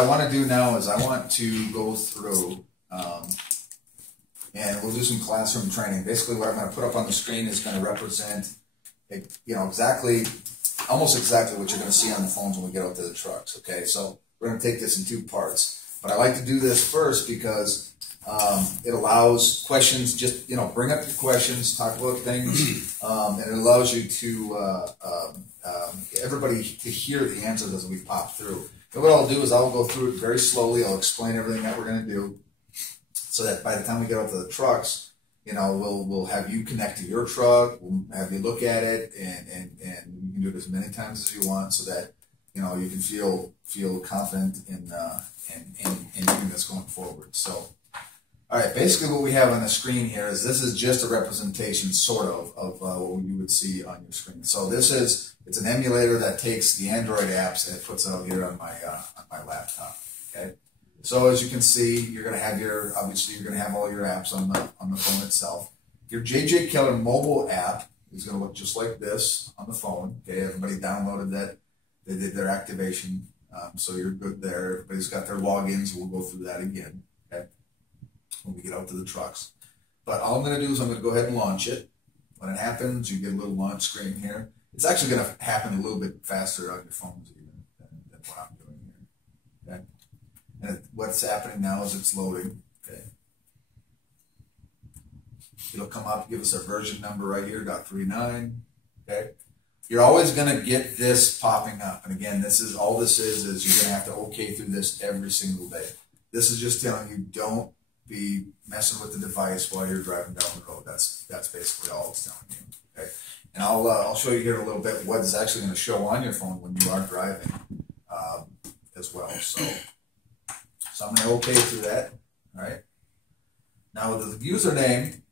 I want to do now is I want to go through, and we'll do some classroom training. Basically, what I'm going to put up on the screen is going to represent, exactly, almost exactly what you're going to see on the phones when we get out to the trucks. Okay, so we're going to take this in two parts. But I like to do this first because it allows questions. Just bring up your questions, talk about things, and it allows you to everybody to hear the answers as we pop through. And what I'll do is I'll go through it very slowly. I'll explain everything that we're going to do, so that by the time we get out to the trucks, we'll have you connect to your truck. We'll have you look at it, and you can do it as many times as you want, so that you can feel confident in doing this going forward. So, all right, basically what we have on the screen here is this is just a representation, sort of what you would see on your screen. So it's an emulator that takes the Android apps and it puts it out here on my laptop. Okay. So as you can see, you're going to have obviously you're going to have all your apps on the phone itself. Your J.J. Keller mobile app is going to look just like this on the phone. Okay, everybody downloaded that. They did their activation, so you're good there. Everybody's got their logins. We'll go through that again, okay, when we get out to the trucks. But all I'm going to do is I'm going to go ahead and launch it. When it happens, you get a little launch screen here. It's actually going to happen a little bit faster on your phones even than what I'm doing here, okay? And what's happening now is it's loading, okay? It'll come up, give us a version number right here, .39, okay? You're always going to get this popping up. And again, all this is you're going to have to okay through this every single day. This is just telling you don't be messing with the device while you're driving down the road. That's basically all it's telling you, okay? And I'll show you here in a little bit what is actually going to show on your phone when you are driving as well. So I'm going to okay through that, all right? Now the username,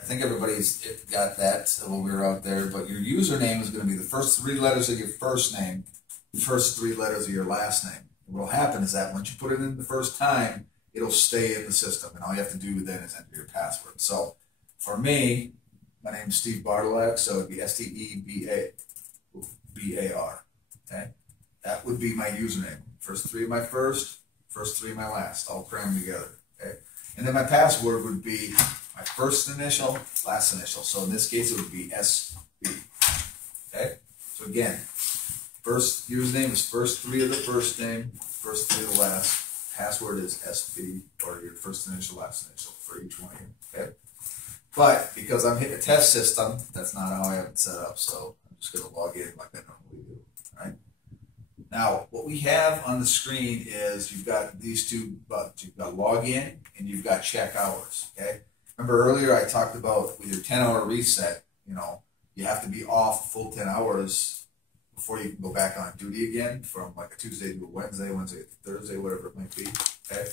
I think everybody's got that when we were out there, but your username is going to be the first 3 letters of your first name, the first 3 letters of your last name. And what will happen is that once you put it in the first time, it'll stay in the system, and all you have to do then is enter your password. So for me, my name's Steve Bartolak, so it'd be STEBAR, okay? That would be my username. First 3 of my first 3 of my last, all crammed together, okay? And then my password would be my first initial, last initial. So in this case, it would be SB, okay? So again, first username is first 3 of the first name, first 3 of the last. Password is SB, or your first initial, last initial for each one of you, okay? But because I'm hitting a test system, that's not how I have it set up, so I'm just going to log in like I normally do, all right? Now, what we have on the screen is you've got these 2 buttons. You've got login and you've got check hours, okay? Remember earlier I talked about with your 10-hour reset, you have to be off full 10 hours before you can go back on duty again, from like a Tuesday to a Wednesday to Thursday, whatever it might be, okay?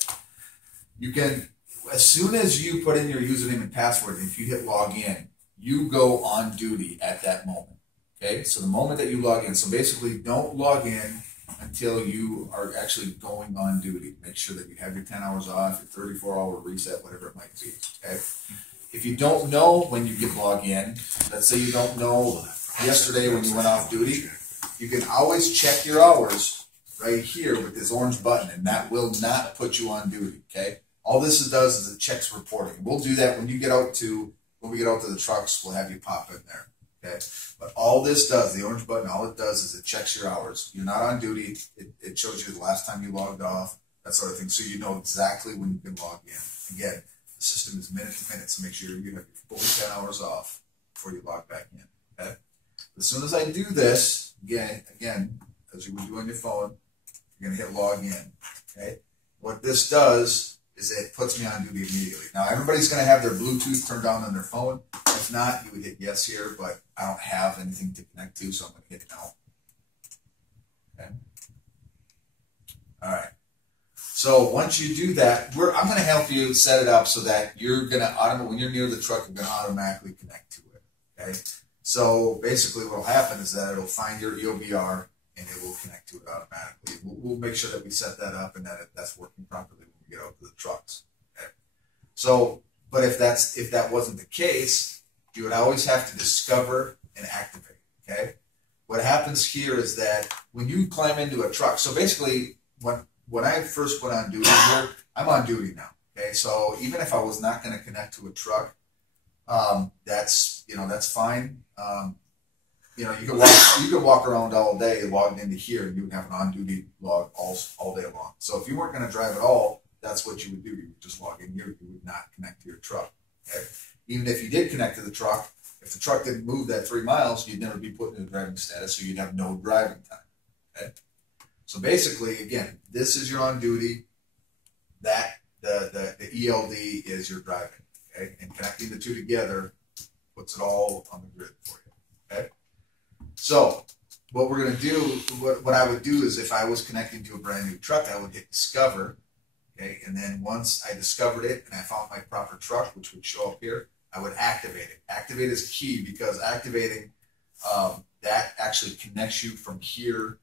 You can, as soon as you put in your username and password, and if you hit log in, you go on duty at that moment, okay? So the moment that you log in, so basically don't log in until you are actually going on duty. Make sure that you have your 10 hours off, your 34-hour reset, whatever it might be, okay? If you don't know when you can log in, let's say you don't know yesterday when you went off duty, you can always check your hours right here with this orange button, and that will not put you on duty, okay? All this does is it checks reporting. We'll do that when we get out to the trucks. We'll have you pop in there, okay? But all this does, the orange button, all it does is it checks your hours. You're not on duty. It shows you the last time you logged off, that sort of thing, so you know exactly when you can log in. Again, the system is minute to minute, so make sure you have your full 10 hours off before you log back in, okay? As soon as I do this, again, as you would do on your phone, you're going to hit log in, okay? What this does is it puts me on duty immediately. Now, everybody's going to have their Bluetooth turned on their phone. If not, you would hit yes here, but I don't have anything to connect to, so I'm going to hit no. Okay? All right. So once you do that, I'm going to help you set it up so that you're going to, when you're near the truck, you're going to automatically connect to it, okay? So basically what will happen is that it'll find your EOBR and it will connect to it automatically. We'll make sure that we set that up and that that's working properly when we get out to the trucks. Okay? So, but if that wasn't the case, you would always have to discover and activate, okay? What happens here is that when you climb into a truck, so basically when I first went on duty here, I'm on duty now. Okay, so even if I was not going to connect to a truck, that's fine. You can walk around all day logged into here, and you would have an on duty log all day long. So if you weren't going to drive at all, that's what you would do. You would just log in here. You would not connect to your truck. Okay, even if you did connect to the truck, if the truck didn't move that 3 miles, you'd never be put in a driving status, so you'd have no driving time. Okay, so basically, again, this is your on duty. That the ELD is your driving. Okay, and connecting the two together puts it all on the grid for you. Okay, so what we're going to do, what I would do is if I was connecting to a brand new truck, I would hit discover. Okay, and then once I discovered it and I found my proper truck, which would show up here, I would activate it. Activate is key because activating that actually connects you from here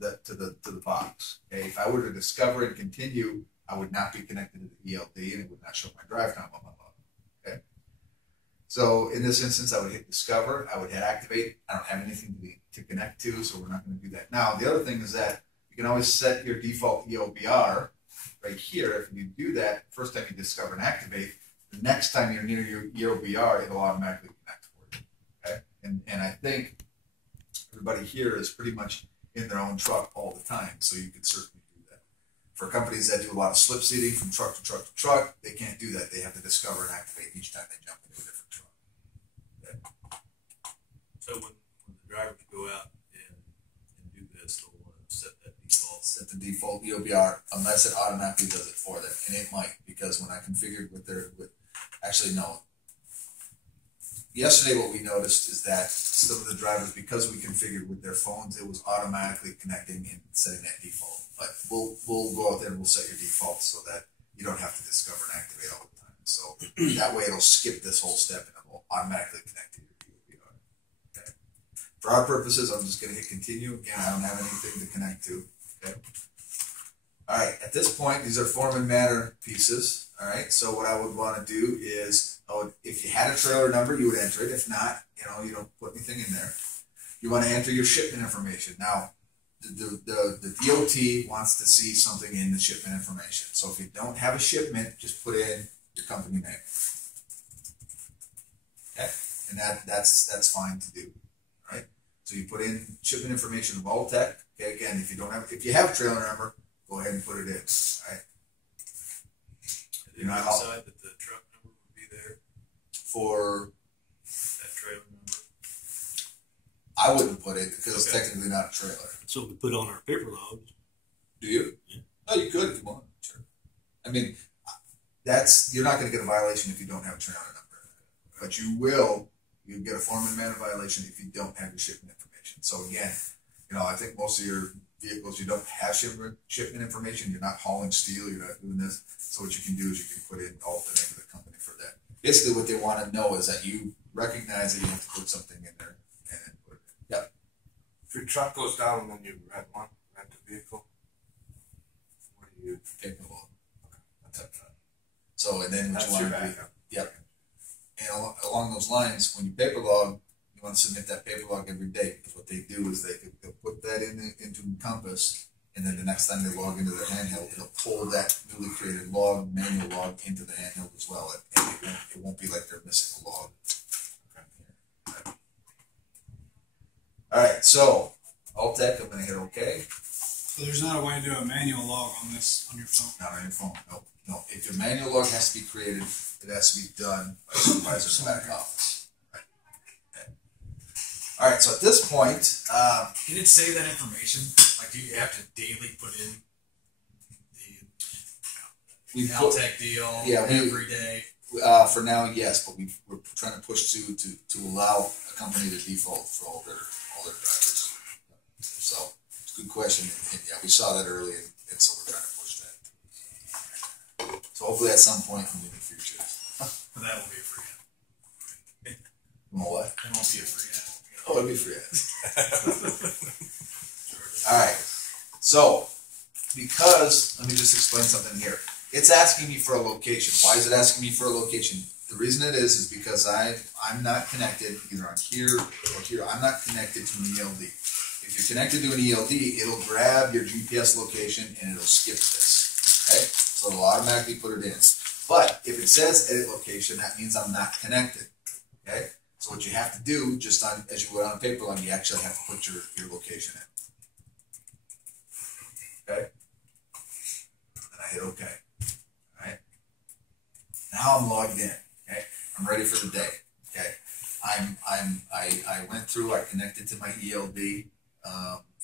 to the box. Okay, if I were to discover and continue, I would not be connected to the ELD and it would not show my drive time on my log. Okay, so in this instance, I would hit discover. I would hit activate. I don't have anything to connect to, so we're not going to do that. Now, the other thing is that you can always set your default EOBR right here. If you do that, first time you discover and activate, the next time you're near your EOBR, it'll automatically connect for you. Okay, and I think everybody here is pretty much in their own truck all the time, so you can certainly do that. For companies that do a lot of slip seating from truck to truck to truck, they can't do that. They have to discover and activate each time they jump into a different truck. Okay. So when the drivers go out and do this, they'll set that default. Set the default EOBR unless it automatically does it for them, and it might, because when I configured actually no. Yesterday what we noticed is that some of the drivers, because we configured with their phones, it was automatically connecting and setting that default. But we'll go out there and we'll set your default so that you don't have to discover and activate all the time. So that way it'll skip this whole step and it will automatically connect to your EOBR. Okay. For our purposes, I'm just going to hit continue. Again, I don't have anything to connect to. Okay. All right. At this point, these are form and matter pieces. All right. So what I would want to do is, if you had a trailer number, you would enter it. If not, you don't put anything in there. You want to enter your shipment information. Now, the DOT wants to see something in the shipment information. So if you don't have a shipment, just put in your company name. Okay, and that's fine to do. All right. So you put in shipment information of Alltech. Okay, again, if you have a trailer number, go ahead and put it in. All right. Did you decide that the truck number would be there for that trailer number? I wouldn't put it because it's technically not a trailer. So we put on our paper logs. Do you? Yeah. Oh, you could if you want. Sure. I mean, you're not going to get a violation if you don't have a trailer number. But you get a form and manner violation if you don't have your shipment information. So again, I think most of your vehicles, you don't have shipment information. You're not hauling steel. You're not doing this. So what you can do is you can put in all the name of the company for that. Basically, what they want to know is that you recognize that you have to put something in there and then put it in. Yep. If your truck goes down and then you rent a vehicle, what do you take the load? That's up front. So, and then what you want to do, yep. And along those lines, when you paper log, you want to submit that paper log every day, because what they do is they'll put that into Encompass, and then the next time they log into their handheld, it'll pull that newly created manual log into the handheld as well, and it won't be like they're missing a log. Okay. All right, so Alltech, I'm going to hit OK. So there's not a way to do a manual log on your phone? Not on your phone, no. If your manual log has to be created, it has to be done by a supervisor in the back office. Right. Okay. All right, so at this point, can it save that information? Like, do you have to daily put in the Alltech deal every day? For now, yes, but we're trying to push to allow a company to default for all their drivers. So it's a good question, and yeah, we saw that early, and so we're trying to push that. So hopefully at some point in the near future. But that will be a free ad. What? It won't be a free ad. Oh, it'll be free ad. All right. So, because, let me just explain something here. It's asking me for a location. Why is it asking me for a location? The reason it is because I'm not connected, either on here or here. I'm not connected to an ELD. If you're connected to an ELD, it'll grab your GPS location and it'll skip this, okay? So it'll automatically put it in. But if it says edit location, that means I'm not connected, okay? So what you have to do, just on as you would on a paper log, you actually have to put your location in, okay? And I hit OK, all right? Now I'm logged in, okay? I'm ready for the day, okay? I went through, I connected to my ELD,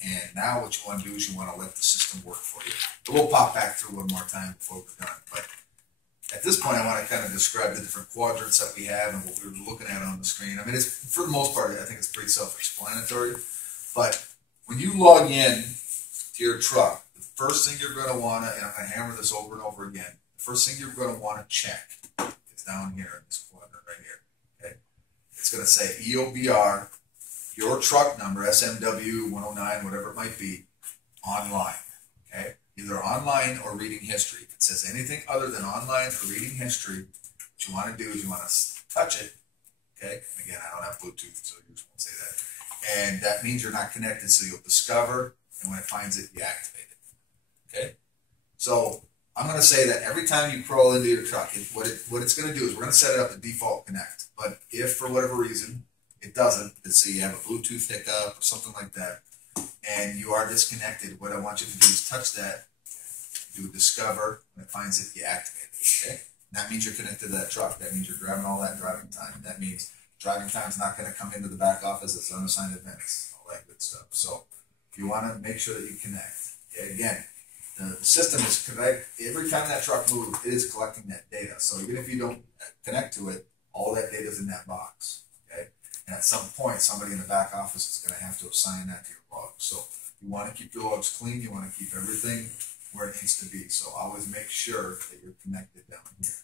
and now what you want to do is you want to let the system work for you. But we'll pop back through one more time before we're done. But at this point, I want to kind of describe the different quadrants that we have and what we were looking at on the screen. I mean, it's for the most part, I think it's pretty self-explanatory. But when you log in to your truck, the first thing you're going to want to, and I'm going to hammer this over and over again, the first thing you're going to want to check is down here in this quadrant right here. Okay, it's going to say EOBR, your truck number, SMW 109, whatever it might be, online. Okay, either online or reading history. If it says anything other than online or reading history, what you want to do is you want to touch it. Okay, and again, I don't have Bluetooth, so you just won't say that. And that means you're not connected, so you'll discover, and when it finds it, you activate it. Okay, so I'm going to say that every time you crawl into your truck, what it's going to do is we're going to set it up to default connect. But if for whatever reason it doesn't, let's say you have a Bluetooth hiccup or something like that, and you are disconnected, what I want you to do is touch that, do discover, when it finds it, you activate it, okay? And that means you're connected to that truck. That means you're grabbing all that driving time. That means driving time is not going to come into the back office as unassigned events, all that good stuff. So you want to make sure that you connect. Okay? Again, the system is connect. Every time that truck moves, it is collecting that data. So even if you don't connect to it, all that data is in that box, okay? And at some point, somebody in the back office is going to have to assign that to your log. So you want to keep your logs clean. You want to keep everything where it needs to be. So always make sure that you're connected down here.